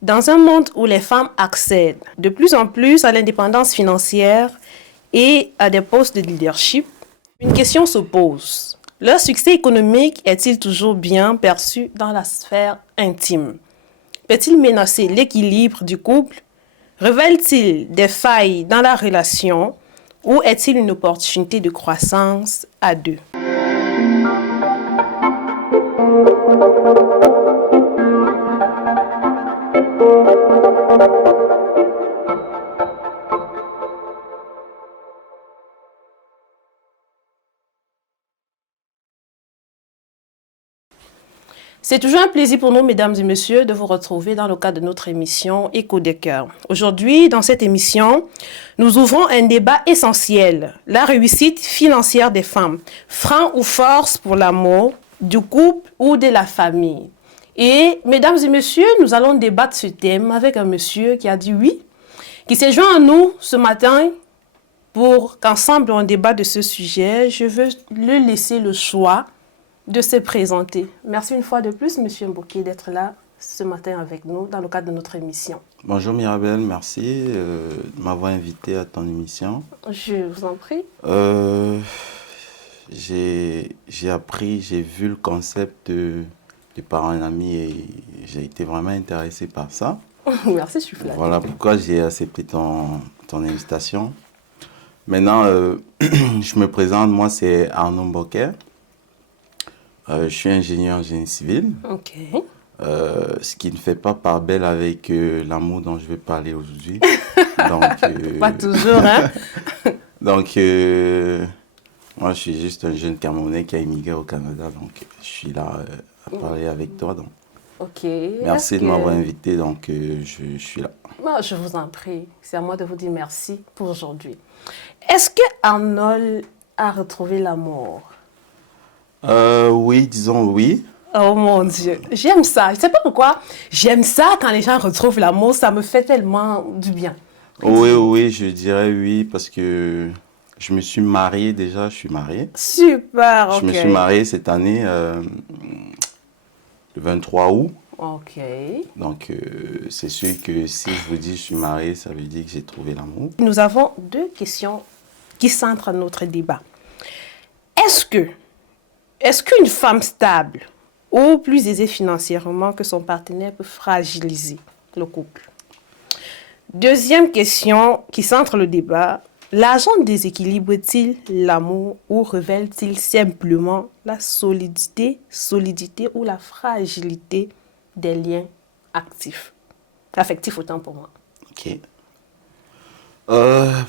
Dans un monde où les femmes accèdent de plus en plus à l'indépendance financière et à des postes de leadership, une question se pose. Leur succès économique est-il toujours bien perçu dans la sphère intime? Peut-il menacer l'équilibre du couple? Révèle-t-il des failles dans la relation ou est-il une opportunité de croissance à deux? C'est toujours un plaisir pour nous, mesdames et messieurs, de vous retrouver dans le cadre de notre émission Écho des cœurs. Aujourd'hui, dans cette émission, nous ouvrons un débat essentiel, la réussite financière des femmes, frein ou force pour l'amour, du couple ou de la famille. Et, mesdames et messieurs, nous allons débattre ce thème avec un monsieur qui a dit oui, qui s'est joint à nous ce matin pour qu'ensemble on débatte de ce sujet. Je veux lui laisser le choix de se présenter. Merci une fois de plus, Monsieur Mbouké, d'être là ce matin avec nous dans le cadre de notre émission. Bonjour Mirabel, merci de m'avoir invité à ton émission. Je vous en prie. J'ai appris, j'ai vu le concept de par un ami et j'ai été vraiment intéressé par ça. Merci, je suis flattée. Voilà pourquoi j'ai accepté ton invitation. Maintenant, je me présente, moi c'est Arnaud Mbouké. Je suis ingénieur en génie civil. Ok. Ce qui ne fait pas part belle avec l'amour dont je vais parler aujourd'hui. Donc, Pas toujours, hein? donc moi, je suis juste un jeune Camerounais qui a immigré au Canada. Donc, je suis là à parler avec toi. Donc. Ok. Merci de m'avoir invité. Donc, je suis là. Moi, je vous en prie. C'est à moi de vous dire merci pour aujourd'hui. Est-ce que Arnold a retrouvé l'amour? Oui, disons oui. Oh mon Dieu, j'aime ça. Je sais pas pourquoi. J'aime ça quand les gens retrouvent l'amour. Ça me fait tellement du bien. Oui, je dirais oui parce que je me suis marié déjà. Je suis marié. Super, ok. Je me suis marié cette année, le 23 août. Ok. Donc, c'est sûr que si je vous dis je suis marié, ça veut dire que j'ai trouvé l'amour. Nous avons deux questions qui centrent notre débat. Est-ce qu'une femme stable ou plus aisée financièrement que son partenaire peut fragiliser le couple? Deuxième question qui centre le débat. L'argent déséquilibre-t-il l'amour ou révèle-t-il simplement la solidité ou la fragilité des liens affectifs autant pour moi? Ok.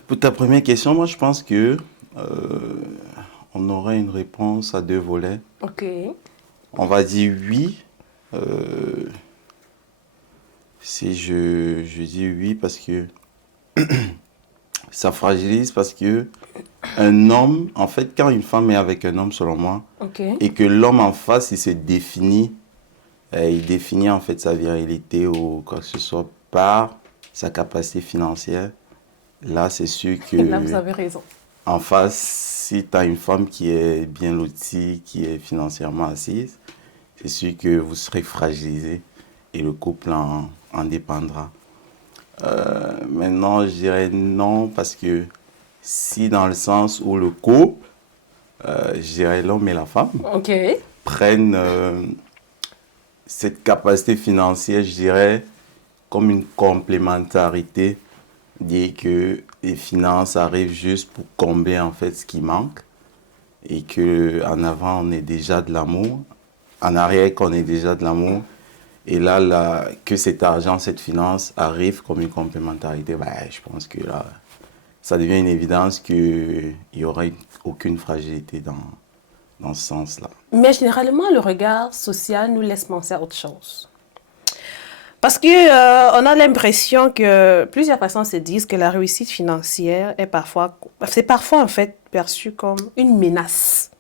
Pour ta première question, moi je pense que on aurait une réponse à deux volets. Ok. On va dire oui. Si je dis oui parce que ça fragilise, parce que un homme, en fait, quand une femme est avec un homme, selon moi, Okay. et que l'homme en face, il se définit, il définit en fait sa virilité ou quoi que ce soit par sa capacité financière, là, c'est sûr que... Là, vous avez raison. En face, si tu as une femme qui est bien lotie, qui est financièrement assise, c'est sûr que vous serez fragilisé et le couple en dépendra. Maintenant, je dirais non parce que si dans le sens où le couple, je dirais l'homme et la femme, Okay. prennent cette capacité financière, je dirais, comme une complémentarité, dire que les finances arrivent juste pour combler en fait ce qui manque et qu'en avant on ait déjà de l'amour, en arrière qu'on ait déjà de l'amour, et là, que cet argent, cette finance arrive comme une complémentarité, ben, je pense que là, ça devient une évidence qu'il n'y aurait aucune fragilité dans ce sens-là. Mais généralement, le regard social nous laisse penser à autre chose. Parce que on a l'impression que plusieurs personnes se disent que la réussite financière c'est parfois en fait perçu comme une menace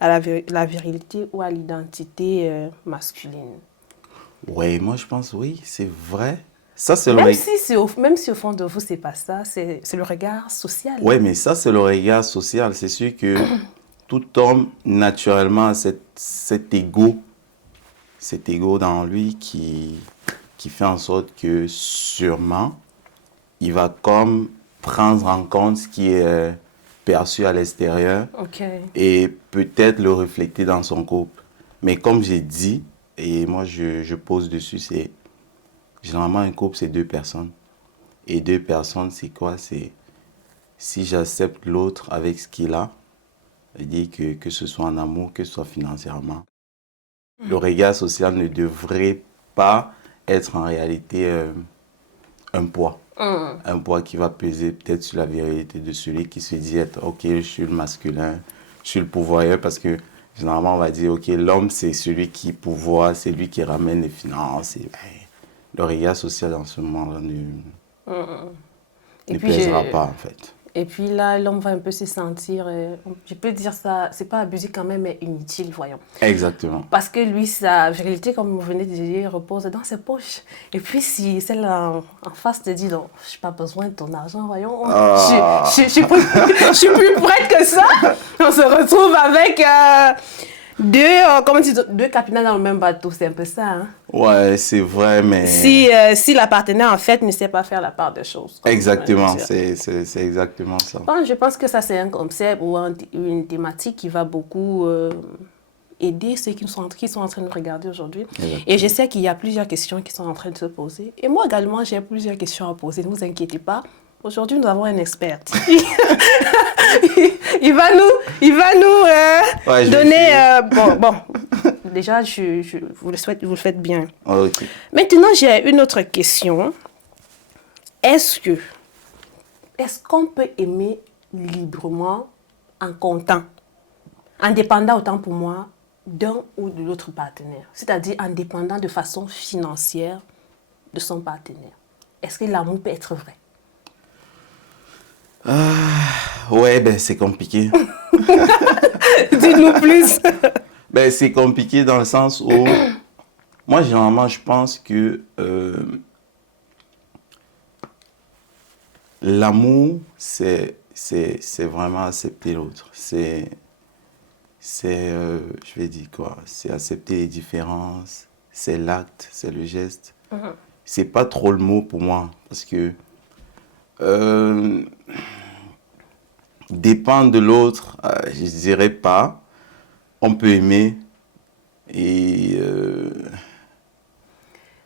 à la virilité ou à l'identité masculine. Oui, moi je pense oui, c'est vrai. Ça, c'est Même si au fond de vous, c'est pas ça, c'est le regard social. Oui, mais ça, c'est le regard social. C'est sûr que tout homme, naturellement, a cet ego dans lui qui qui fait en sorte que sûrement, il va comme prendre en compte ce qui est perçu à l'extérieur et peut-être le refléter dans son couple. Mais comme j'ai dit, et moi je pose dessus, c'est généralement un couple, c'est 2 personnes. Et 2 personnes, c'est quoi? C'est si j'accepte l'autre avec ce qu'il a, je dis que ce soit en amour, que ce soit financièrement. Le regard social ne devrait pas être en réalité un poids. Un poids qui va peser peut-être sur la virilité de celui qui se dit être, ok, je suis le masculin, je suis le pourvoyeur, parce que généralement on va dire, ok, l'homme c'est celui qui pourvoit, c'est lui qui ramène les finances. Et, le regard social dans ce moment-là ne pèsera pas en fait. Et puis là, l'homme va un peu se sentir, je peux dire ça, c'est pas abusé quand même, mais inutile, voyons. Exactement. Parce que lui, sa virilité, comme vous venez de dire, repose dans ses poches. Et puis si celle en face te dit, non, je n'ai pas besoin de ton argent, voyons, je suis plus prête que ça, on se retrouve avec deux capitaines dans le même bateau, c'est un peu ça. Hein? Ouais, c'est vrai, mais... Si la partenaire, en fait, ne sait pas faire la part des choses. Exactement, c'est exactement ça. Bon, je pense que ça, c'est un concept ou une thématique qui va beaucoup aider ceux qui sont en train de nous regarder aujourd'hui. Et je sais qu'il y a plusieurs questions qui sont en train de se poser. Et moi également, j'ai plusieurs questions à poser. Ne vous inquiétez pas. Aujourd'hui, nous avons un expert. il va nous donner... bon, déjà, vous le faites bien. Okay. Maintenant, j'ai une autre question. Est-ce qu'on peut aimer librement en comptant, en dépendant autant pour moi d'un ou de l'autre partenaire, c'est-à-dire en dépendant de façon financière de son partenaire? Est-ce que l'amour peut être vrai? Ouais, ben c'est compliqué. Dis-nous plus. Ben c'est compliqué dans le sens où, moi généralement je pense que l'amour c'est vraiment accepter l'autre. Je vais dire quoi? C'est accepter les différences, c'est l'acte, c'est le geste. C'est pas trop le mot pour moi parce que dépendre de l'autre, je dirais pas. On peut aimer et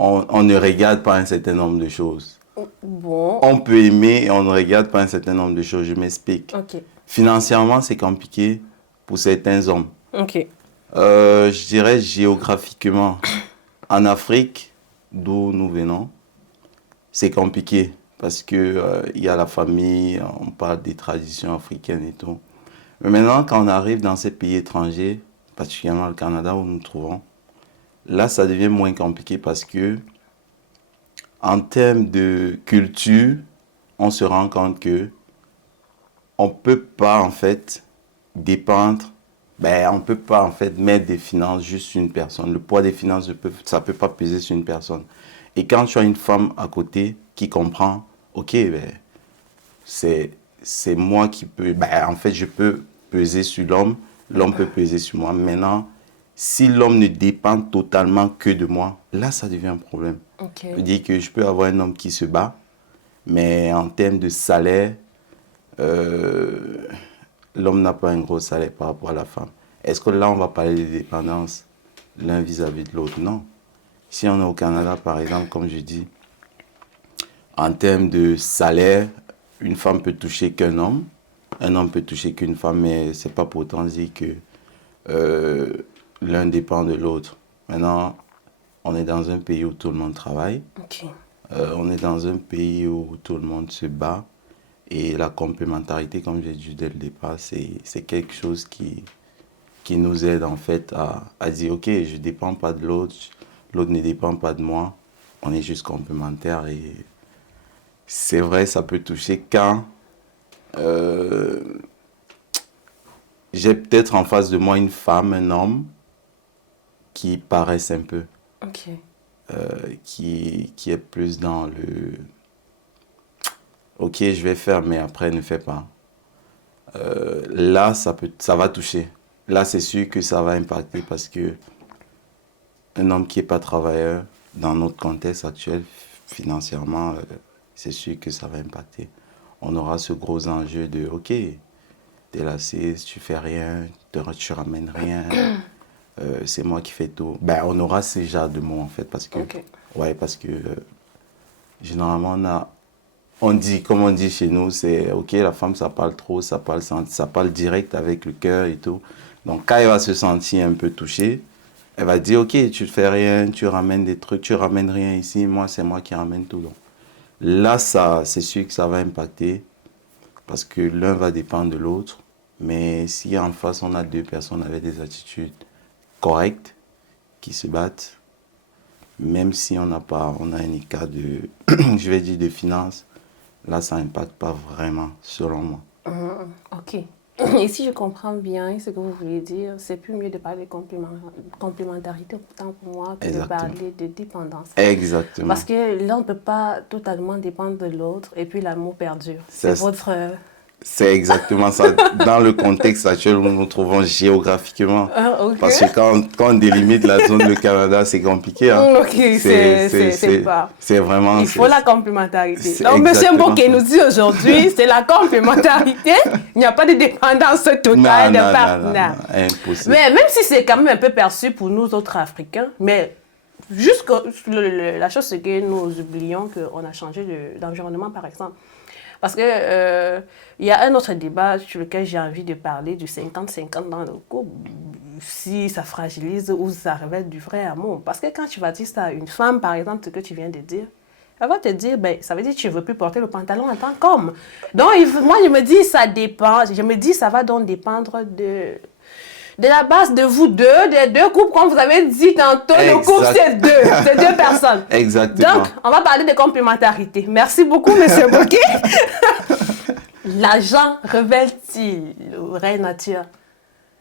on ne regarde pas un certain nombre de choses. Bon. On peut aimer et on ne regarde pas un certain nombre de choses. Je m'explique. Okay. Financièrement, c'est compliqué pour certains hommes. Okay. Je dirais géographiquement, en Afrique, d'où nous venons, c'est compliqué parce que y a la famille, on parle des traditions africaines et tout. Mais maintenant, quand on arrive dans ces pays étrangers, particulièrement le Canada où nous nous trouvons, là, ça devient moins compliqué parce que, en termes de culture, on se rend compte que on peut pas en fait dépendre, on peut pas en fait mettre des finances juste sur une personne. Le poids des finances, ça peut pas peser sur une personne. Et quand tu as une femme à côté qui comprend, ok, c'est moi qui peux, en fait, je peux peser sur l'homme, l'homme peut peser sur moi. Maintenant, si l'homme ne dépend totalement que de moi, là, ça devient un problème. Okay. Je dis que je peux avoir un homme qui se bat, mais en termes de salaire, l'homme n'a pas un gros salaire par rapport à la femme. Est-ce que là, on va parler de dépendance l'un vis-à-vis de l'autre? Non. Si on est au Canada, par exemple, comme je dis, en termes de salaire, une femme peut toucher qu'un homme, un homme peut toucher qu'une femme, mais ce n'est pas pour autant dire que l'un dépend de l'autre. Maintenant, on est dans un pays où tout le monde travaille. Okay. On est dans un pays où tout le monde se bat. Et la complémentarité, comme j'ai dit dès le départ, c'est quelque chose qui nous aide en fait à dire, ok, je ne dépends pas de l'autre, l'autre ne dépend pas de moi, on est juste complémentaires. Et c'est vrai, ça peut toucher quand j'ai peut-être en face de moi une femme, un homme, qui paraissent un peu. Okay. Qui est plus dans le... Ok, je vais faire, mais après, ne fais pas. Là, ça va toucher. Là, c'est sûr que ça va impacter parce que un homme qui n'est pas travailleur, dans notre contexte actuel, financièrement, c'est sûr que ça va impacter. On aura ce gros enjeu de, OK, t'es l'assise, tu fais rien, tu ramènes rien, c'est moi qui fais tout. Ben, on aura ce genre de mots en fait, parce que, ouais, parce que généralement on dit, comme on dit chez nous, c'est OK, la femme ça parle trop, ça parle direct avec le cœur et tout. Donc quand elle va se sentir un peu touchée, elle va dire OK, tu ne fais rien, tu ramènes des trucs, tu ramènes rien ici, moi c'est moi qui ramène tout. Donc là, c'est sûr que ça va impacter parce que l'un va dépendre de l'autre. Mais si en face on a deux personnes avec des attitudes correctes qui se battent, même si on a un écart de, je vais dire, de finances, là, ça n'impacte pas vraiment, selon moi. Ok. Et si je comprends bien ce que vous voulez dire, c'est plus mieux de parler complémentarité pourtant pour moi que de parler de dépendance. Exactement. Parce que là, on ne peut pas totalement dépendre de l'autre et puis l'amour perdure. C'est votre... C'est exactement ça, dans le contexte actuel où nous nous trouvons géographiquement. Parce que quand on délimite la zone du Canada, c'est compliqué. Hein. C'est vraiment... Il faut la complémentarité. Donc, M. Mboké nous dit aujourd'hui, c'est la complémentarité. Il n'y a pas de dépendance totale de partenaires. Impossible. Mais même si c'est quand même un peu perçu pour nous autres Africains, mais juste la chose, c'est que nous oublions qu'on a changé d'environnement, par exemple. Parce que y a un autre débat sur lequel j'ai envie de parler du 50-50 dans le couple, si ça fragilise ou ça révèle du vrai amour. Parce que quand tu vas dire ça à une femme, par exemple, ce que tu viens de dire, elle va te dire, ben, ça veut dire que tu ne veux plus porter le pantalon en tant qu'homme. Donc, moi, je me dis, ça dépend. Je me dis, ça va donc dépendre de la base de vous deux, des deux couples, comme vous avez dit tantôt, le couple, c'est deux personnes. Exactement. Donc, on va parler de complémentarité. Merci beaucoup, M. Mboké. L'argent révèle-t-il la vraie nature?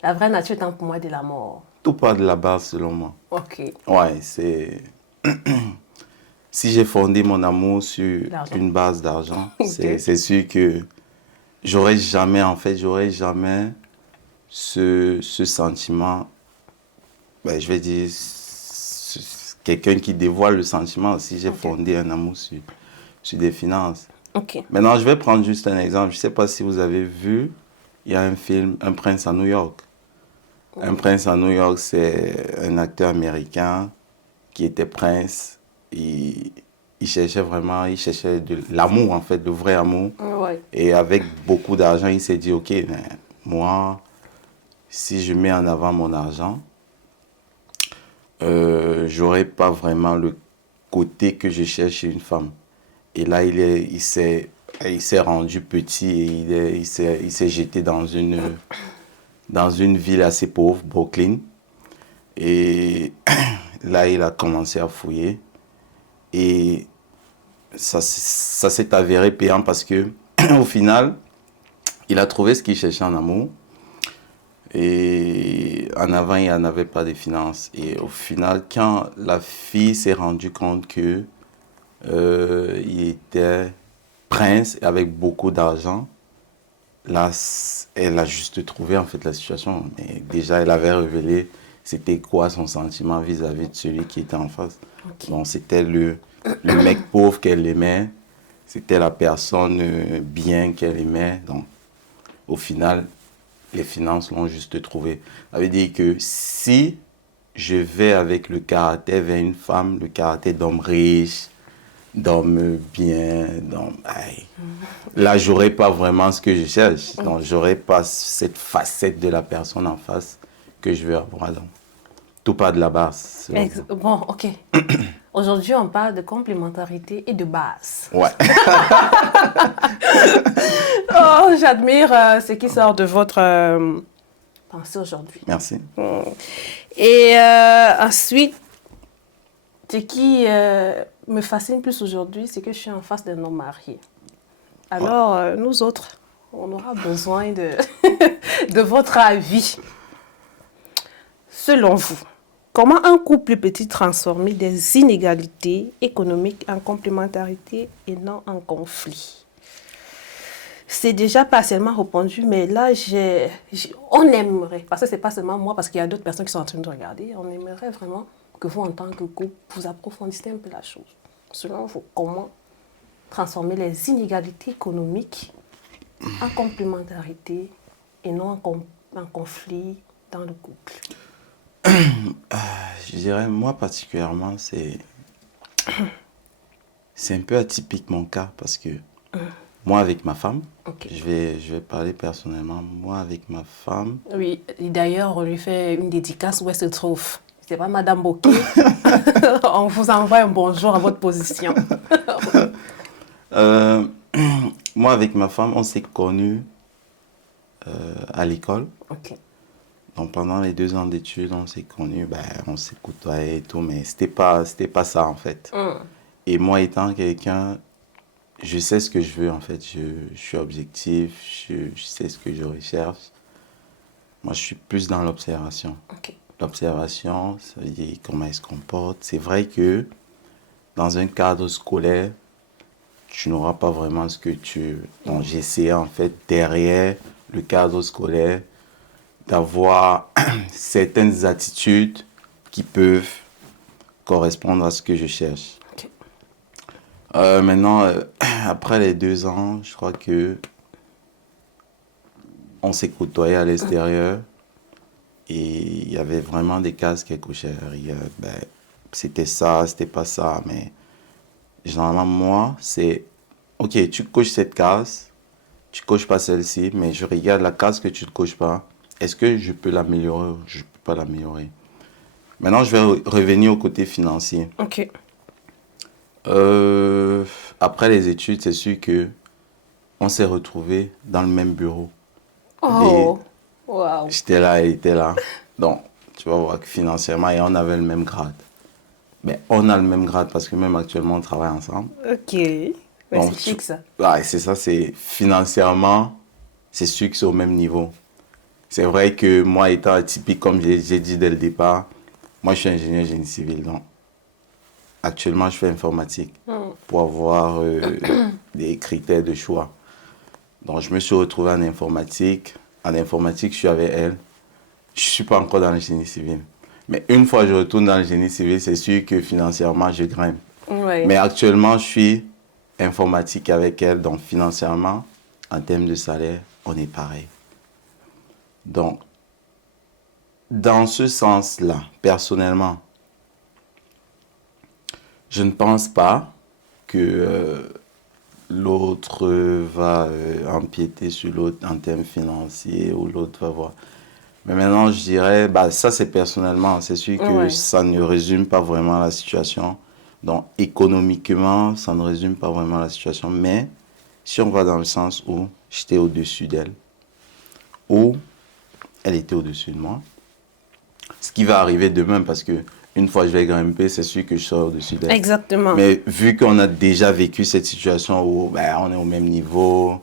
La vraie nature étant pour moi de la mort. Tout part de la base, selon moi. Ok. Ouais, c'est... Si j'ai fondé mon amour sur une base d'argent, c'est sûr que j'aurais jamais ce sentiment, ben, je vais dire, quelqu'un qui dévoile le sentiment si j'ai fondé un amour sur des finances. Maintenant, je vais prendre juste un exemple. Je ne sais pas si vous avez vu, il y a un film, Un prince à New York. Un prince à New York, c'est un acteur américain qui était prince. Il cherchait de l'amour, en fait, le vrai amour. Et avec beaucoup d'argent, il s'est dit, OK, moi, si je mets en avant mon argent, j'aurai pas vraiment le côté que je cherche chez une femme. Et là, il s'est rendu petit et il s'est jeté dans une ville assez pauvre, Brooklyn. Et là, il a commencé à fouiller. Et ça s'est avéré payant parce que, au final, il a trouvé ce qu'il cherchait en amour. Et en avant, il n'y en avait pas de finances. Et au final, quand la fille s'est rendue compte que il était prince avec beaucoup d'argent, là, elle a juste trouvé en fait la situation. Mais déjà, elle avait révélé c'était quoi son sentiment vis-à-vis de celui qui était en face. Donc, c'était le mec pauvre qu'elle aimait. C'était la personne bien qu'elle aimait. Donc, au final, les finances l'ont juste trouvé. Ça veut dire que si je vais avec le caractère vers une femme, le caractère d'homme riche, d'homme bien, là, j'aurais pas vraiment ce que je cherche. Donc, j'aurais pas cette facette de la personne en face que je veux avoir. Donc, tout part de la base. Bon, ok. Aujourd'hui, on parle de complémentarité et de base. Ouais. Oh, j'admire ce qui sort de votre pensée aujourd'hui. Merci. Et ensuite, ce qui me fascine plus aujourd'hui, c'est que je suis en face d'un homme marié. Alors, nous autres, on aura besoin de votre avis. Selon vous, comment un couple peut-il transformer des inégalités économiques en complémentarité et non en conflit? C'est déjà partiellement répondu, mais là, on aimerait, parce que ce n'est pas seulement moi, parce qu'il y a d'autres personnes qui sont en train de regarder, on aimerait vraiment que vous, en tant que couple, vous approfondissez un peu la chose. Selon vous, comment transformer les inégalités économiques en complémentarité et non en conflit dans le couple? Je dirais, moi particulièrement, c'est un peu atypique mon cas parce que moi avec ma femme, je vais parler personnellement, moi avec ma femme. Oui, et d'ailleurs, on lui fait une dédicace où elle se trouve. C'est pas Madame Bokeh. On vous envoie un bonjour à votre position. Moi avec ma femme, on s'est connus à l'école. Donc pendant les 2 ans d'études, on s'est connus, on s'est côtoyés et tout, mais c'était pas ça en fait. Et moi étant quelqu'un, je sais ce que je veux en fait, je suis objectif, je sais ce que je recherche. Moi je suis plus dans l'observation. L'observation, ça veut dire comment elle se comporte. C'est vrai que dans un cadre scolaire, tu n'auras pas vraiment ce que tu veux. Donc j'essayais en fait derrière le cadre scolaire d'avoir certaines attitudes qui peuvent correspondre à ce que je cherche. Maintenant, après les 2 ans, je crois que on s'est côtoyé à l'extérieur et il y avait vraiment des cases qu'elle cochait. C'était ça, c'était pas ça, mais généralement, moi, c'est ok, tu coches cette case, tu coches pas celle-ci, mais je regarde la case que tu ne coches pas. Est-ce que je peux l'améliorer ou je ne peux pas l'améliorer? Maintenant, je vais revenir au côté financier. Après les études, c'est sûr que on s'est retrouvés dans le même bureau. Oh, wow. J'étais là, elle était là. Donc, tu vas voir que financièrement, et on avait le même grade. Mais on a le même grade parce que même actuellement, on travaille ensemble. C'est chic ça. Ouais, c'est ça, c'est financièrement, c'est sûr que c'est au même niveau. C'est vrai que moi, étant atypique, comme j'ai dit dès le départ, moi, je suis ingénieur génie civil. Donc, actuellement, je fais informatique pour avoir des critères de choix. Donc, je me suis retrouvé en informatique. En informatique, je suis avec elle. Je ne suis pas encore dans le génie civil. Mais une fois que je retourne dans le génie civil, c'est sûr que financièrement, je grimpe. Mais actuellement, je suis informatique avec elle. Donc, financièrement, en termes de salaire, on est pareil. Donc, dans ce sens-là, personnellement, je ne pense pas que l'autre va empiéter sur l'autre en termes financiers ou l'autre va voir. Mais maintenant, je dirais, ça c'est personnellement, c'est sûr que ça ne résume pas vraiment la situation. Donc, économiquement, ça ne résume pas vraiment la situation. Mais si on va dans le sens où j'étais au-dessus d'elle, ou elle était au-dessus de moi, ce qui va arriver demain parce que une fois que je vais grimper, c'est sûr que je sors au-dessus d'elle. Exactement. Mais vu qu'on a déjà vécu cette situation où on est au même niveau,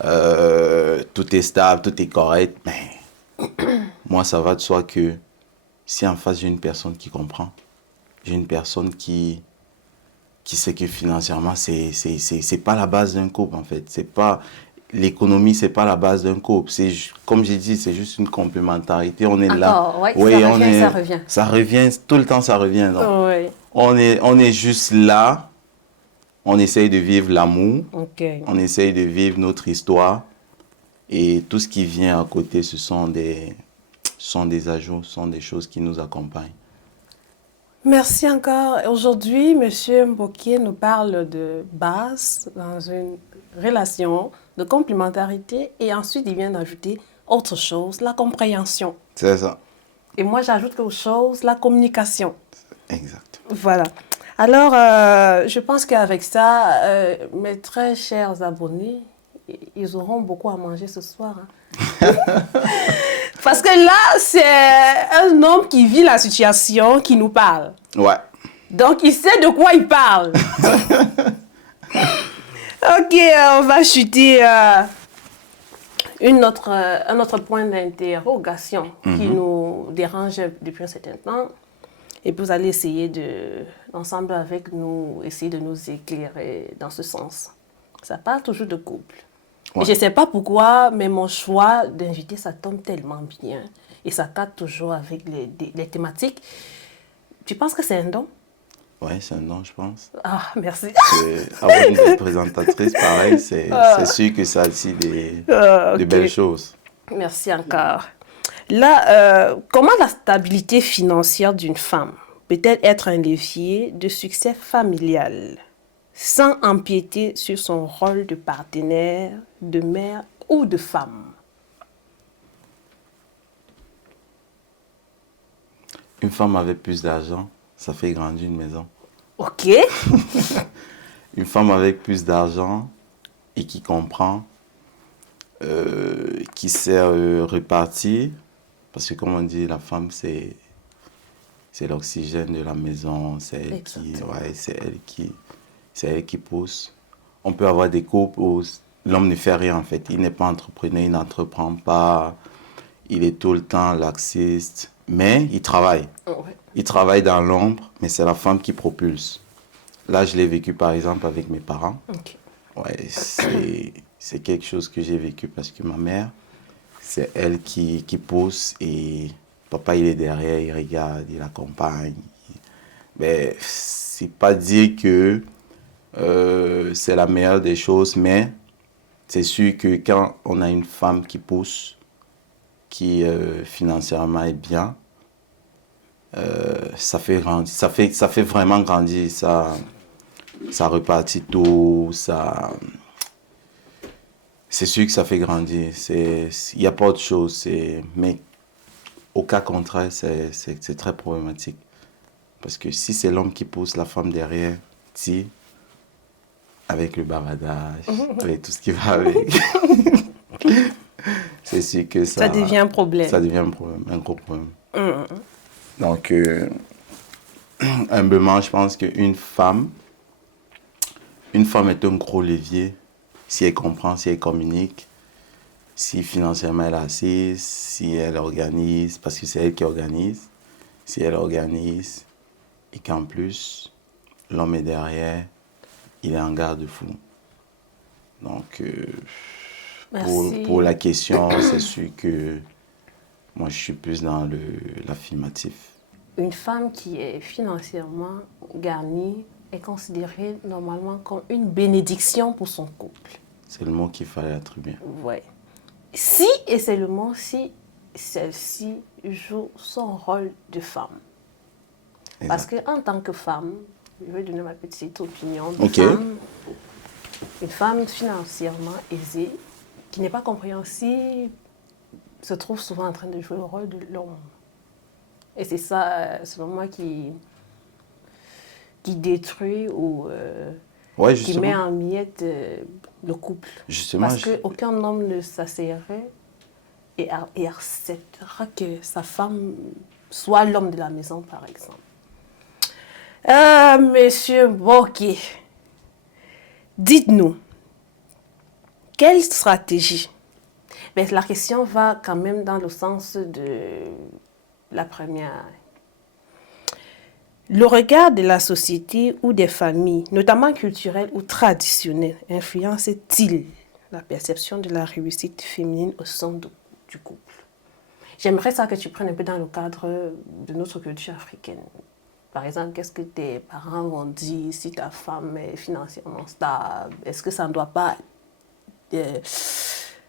tout est stable, tout est correct, moi, ça va de soi que si en face j'ai une personne qui comprend, j'ai une personne qui sait que financièrement, c'est pas la base d'un couple en fait. C'est pas... L'économie, c'est pas la base d'un couple. Comme j'ai dit, c'est juste une complémentarité. On est là. Ça revient. Tout le temps, ça revient. Donc, on est juste là. On essaye de vivre l'amour. On essaye de vivre notre histoire. Et tout ce qui vient à côté, ce sont des ajouts, ce sont des choses qui nous accompagnent. Merci encore. Aujourd'hui, M. Bokeh nous parle de base dans une relation, de complémentarité, et ensuite il vient d'ajouter autre chose, la compréhension. C'est ça. Et moi, j'ajoute quelque chose, la communication. Exact. Voilà. Alors, je pense qu'avec ça, mes très chers abonnés, ils auront beaucoup à manger ce soir. Parce que là, c'est un homme qui vit la situation qui nous parle. Ouais. Donc, il sait de quoi il parle. Ok, on va chuter un autre point d'interrogation qui nous dérange depuis un certain temps. Et puis, vous allez essayer ensemble avec nous, essayer de nous éclairer dans ce sens. Ça parle toujours de couple. Ouais. Je ne sais pas pourquoi, mais mon choix d'inviter, ça tombe tellement bien. Et ça cadre toujours avec les thématiques Tu penses que c'est un don? Ouais, c'est un don, je pense. Ah, merci. Avoir une belle présentatrice, pareil, c'est sûr que ça a aussi de Ok. belles choses. Merci encore. Là, comment la stabilité financière d'une femme peut-elle être un levier de succès familial sans empiéter sur son rôle de partenaire, de mère ou de femme? Une femme avec plus d'argent, ça fait grandir une maison. Ok. Une femme avec plus d'argent et qui comprend, qui sait repartir, parce que comme on dit, la femme c'est l'oxygène de la maison, c'est elle qui pousse. On peut avoir des couples où l'homme ne fait rien en fait, il n'est pas entrepreneur, il n'entreprend pas, il est tout le temps laxiste, mais il travaille. Ouais. Il travaille dans l'ombre, mais c'est la femme qui propulse. Là, je l'ai vécu par exemple avec mes parents. Ok. Ouais, c'est quelque chose que j'ai vécu parce que ma mère, c'est elle qui pousse et papa, il est derrière, il regarde, il accompagne. Mais c'est pas dire que c'est la meilleure des choses, mais c'est sûr que quand on a une femme qui pousse, qui financièrement est bien, ça fait grandir, ça fait vraiment grandir, ça repartit tout, ça, c'est sûr que ça fait grandir. Il n'y a pas autre chose, mais au cas contraire, c'est très problématique. Parce que si c'est l'homme qui pousse la femme derrière, si, avec le bavardage, avec tout ce qui va avec, c'est sûr que Ça devient un problème. ça devient un problème, un gros problème. Donc, humblement, je pense une femme est un gros levier si elle comprend, si elle communique, si financièrement elle est assise, si elle organise, parce que c'est elle qui organise, si elle organise et qu'en plus, l'homme est derrière, il est en garde-fou. Donc, pour la question, c'est sûr que moi, je suis plus dans l'affirmatif. Une femme qui est financièrement garnie est considérée normalement comme une bénédiction pour son couple. C'est le mot qu'il fallait attribuer. Ouais. Si et seulement si celle-ci joue son rôle de femme. Exact. Parce qu'en tant que femme, je vais donner ma petite opinion de Ok. femme. Une femme financièrement aisée, qui n'est pas compréhensible, se trouve souvent en train de jouer le rôle de l'homme. Et c'est ça, selon moi, qui détruit ou Ouais, qui justement. met en miettes le couple. Justement, Parce qu'aucun homme ne s'asseyerait et acceptera que sa femme soit l'homme de la maison, par exemple. Monsieur Bokeh, dites-nous, quelle stratégie? Mais la question va quand même dans le sens de la première. Le regard de la société ou des familles, notamment culturelles ou traditionnelles, influence-t-il la perception de la réussite féminine au sein du couple? J'aimerais ça que tu prennes un peu dans le cadre de notre culture africaine. Par exemple, qu'est-ce que tes parents vont dire si ta femme est financièrement stable? Est-ce que ça ne doit pas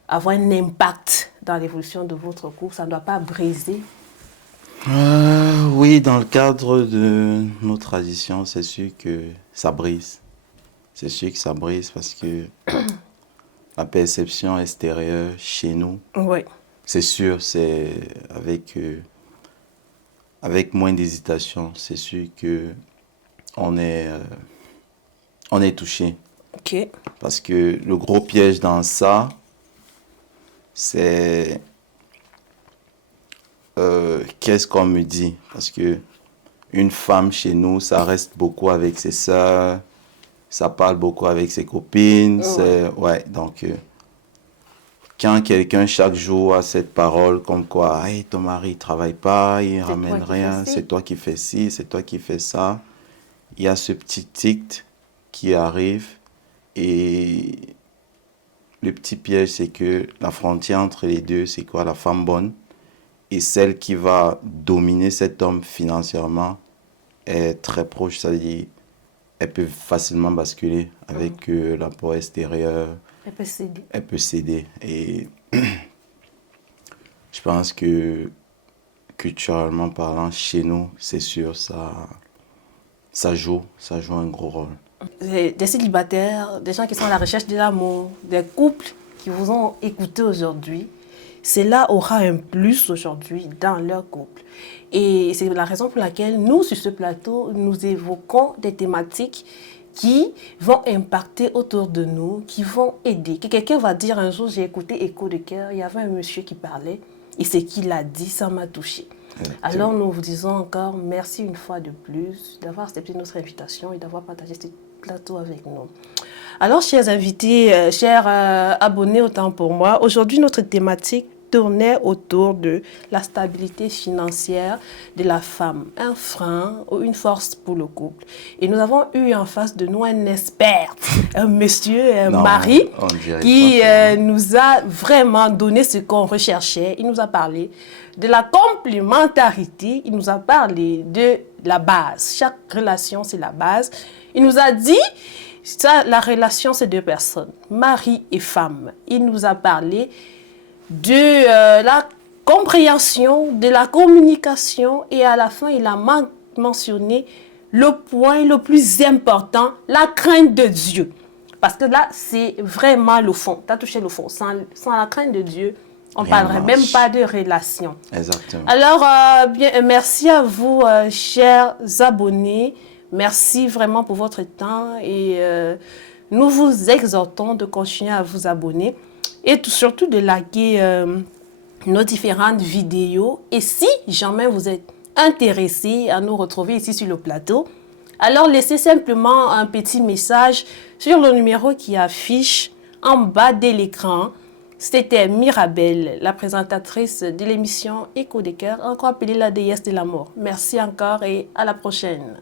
avoir un impact dans l'évolution de votre couple? Ça ne doit pas briser? Oui, dans le cadre de nos traditions, c'est sûr que ça brise. C'est sûr que ça brise parce que la perception extérieure chez nous, Oui. c'est sûr, c'est avec moins d'hésitation, c'est sûr que on est touché. Ok. Parce que le gros piège dans ça, c'est qu'est-ce qu'on me dit? Parce que une femme chez nous, ça reste beaucoup avec ses sœurs, ça parle beaucoup avec ses copines. Ouais, donc quand quelqu'un chaque jour a cette parole comme quoi, hey, ton mari ne travaille pas, il ne ramène rien, c'est toi qui fais ci, c'est toi qui fais ça, il y a ce petit tic qui arrive et le petit piège, c'est que la frontière entre les deux, c'est quoi? La femme bonne et celle qui va dominer cet homme financièrement, est très proche, c'est-à-dire elle peut facilement basculer avec l'apport extérieur. Elle peut céder. Elle peut céder. Et je pense que culturellement parlant, chez nous, c'est sûr, ça joue un gros rôle. Des célibataires, des gens qui sont à la recherche de l'amour, des couples qui vous ont écouté aujourd'hui, cela aura un plus aujourd'hui dans leur couple. Et c'est la raison pour laquelle nous, sur ce plateau, nous évoquons des thématiques qui vont impacter autour de nous, qui vont aider. Que quelqu'un va dire un jour, j'ai écouté Écho de cœur, il y avait un monsieur qui parlait, et ce qu'il a dit, ça m'a touché. Alors nous vous disons encore merci une fois de plus d'avoir accepté notre invitation et d'avoir partagé ce plateau avec nous. Alors chers invités, chers abonnés autant pour moi, aujourd'hui notre thématique tournait autour de la stabilité financière de la femme, un frein ou une force pour le couple. Et nous avons eu en face de nous un expert, un monsieur, un mari, qui nous a vraiment donné ce qu'on recherchait. Il nous a parlé de la complémentarité, il nous a parlé de la base. Chaque relation, c'est la base. Il nous a dit, ça, la relation, c'est deux personnes, mari et femme. Il nous a parlé de la compréhension, de la communication, et à la fin, il a mentionné le point le plus important, la crainte de Dieu. Parce que là, c'est vraiment le fond. Tu as touché le fond. Sans la crainte de Dieu, on ne parlerait même pas de relation. Exactement. Alors, merci à vous, chers abonnés. Merci vraiment pour votre temps et nous vous exhortons de continuer à vous abonner et surtout de liker nos différentes vidéos. Et si jamais vous êtes intéressé à nous retrouver ici sur le plateau, alors laissez simplement un petit message sur le numéro qui affiche en bas de l'écran. C'était Mirabelle, la présentatrice de l'émission Écho des cœurs, encore appelée la déesse de l'amour. Merci encore et à la prochaine.